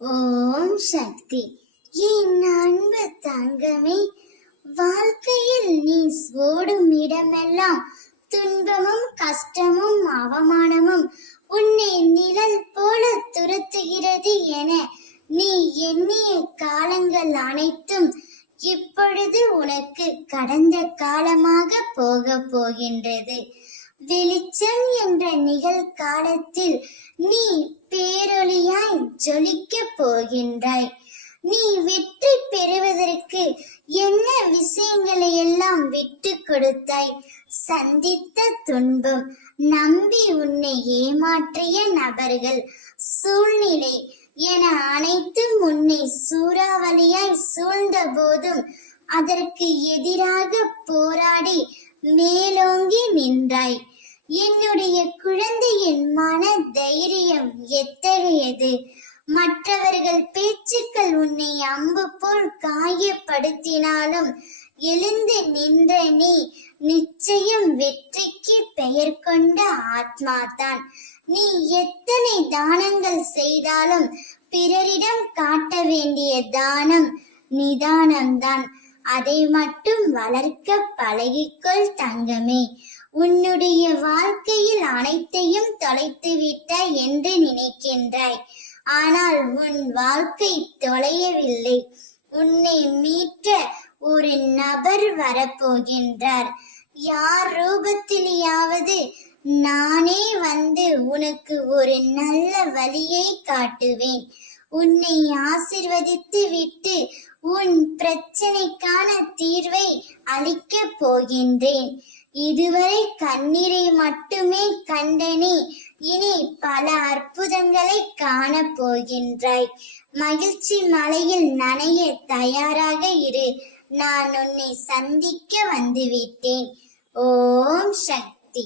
ஓம் சக்தி. என் அன்பு தங்கமே, வாழ்க்கையில் நீ ஓடும் இடமெல்லாம் துன்பமும் கஷ்டமும் அவமானமும் உன்னை நிழல் போல துரத்துகிறது என நீ எண்ணிய காலங்கள் அனைத்தும் இப்பொழுது உனக்கு கடந்த காலமாக போக போகின்றது. வெளிச்சம் என்ற நிகழ்காலத்தில் நீ பேரொளியாய் ஜொலிக்க போகின்றாய். நீ வெற்றி பெறுவதற்கு என்ன விஷயங்களை எல்லாம் விட்டு கொடுத்தாய்? சந்தித்த துன்பம், நம்பி உன்னை ஏமாற்றிய நபர்கள், சூழ்நிலை என அனைத்தும் உன்னை சூறாவளியாய் சூழ்ந்த போதும் அதற்கு எதிராக போராடி மேலோங்கி நின்றாய். என்னுடைய குழந்தையின் மன தைரியம் எத்தகையது! மற்றவர்கள் பேச்சுக்கள் உன்னை அம்பு போல் காயப்படுத்தினாலும் எழுந்து நின்ற நீ நிச்சயம் வெற்றிக்கு பெயர் கொண்ட ஆத்மாதான். நீ எத்தனை தானங்கள் செய்தாலும் பிறரிடம் காட்ட வேண்டிய தானம் நிதானம்தான். அதை மட்டும் வளர்க்க பழகிக்கொள் தங்கமே. உன்னுடைய வாழ்க்கையில் அனைத்தையும் தொலைத்து விட்டாய் என்று நினைக்கின்றாய். ஆனால் உன் வாழ்க்கை தொலையவில்லை. உன்னை மீட்க ஒரு நபர் வரப்போகின்றார். யார் ரூபத்திலேயாவது நானே வந்து உனக்கு ஒரு நல்ல வழியை காட்டுவேன். உன்னை ஆசிர்வதித்து விட்டு உன் பிரச்சனைக்கான தீர்வை அளிக்க போகின்றேன். இதுவரை கண்ணீரை மட்டுமே கண்டனே, இனி பல அற்புதங்களை காண போகின்றாய். மகிழ்ச்சி மலையில் நனைய தயாராக இரு. நான் உன்னை சந்திக்க வந்துவிட்டேன். ஓம் சக்தி.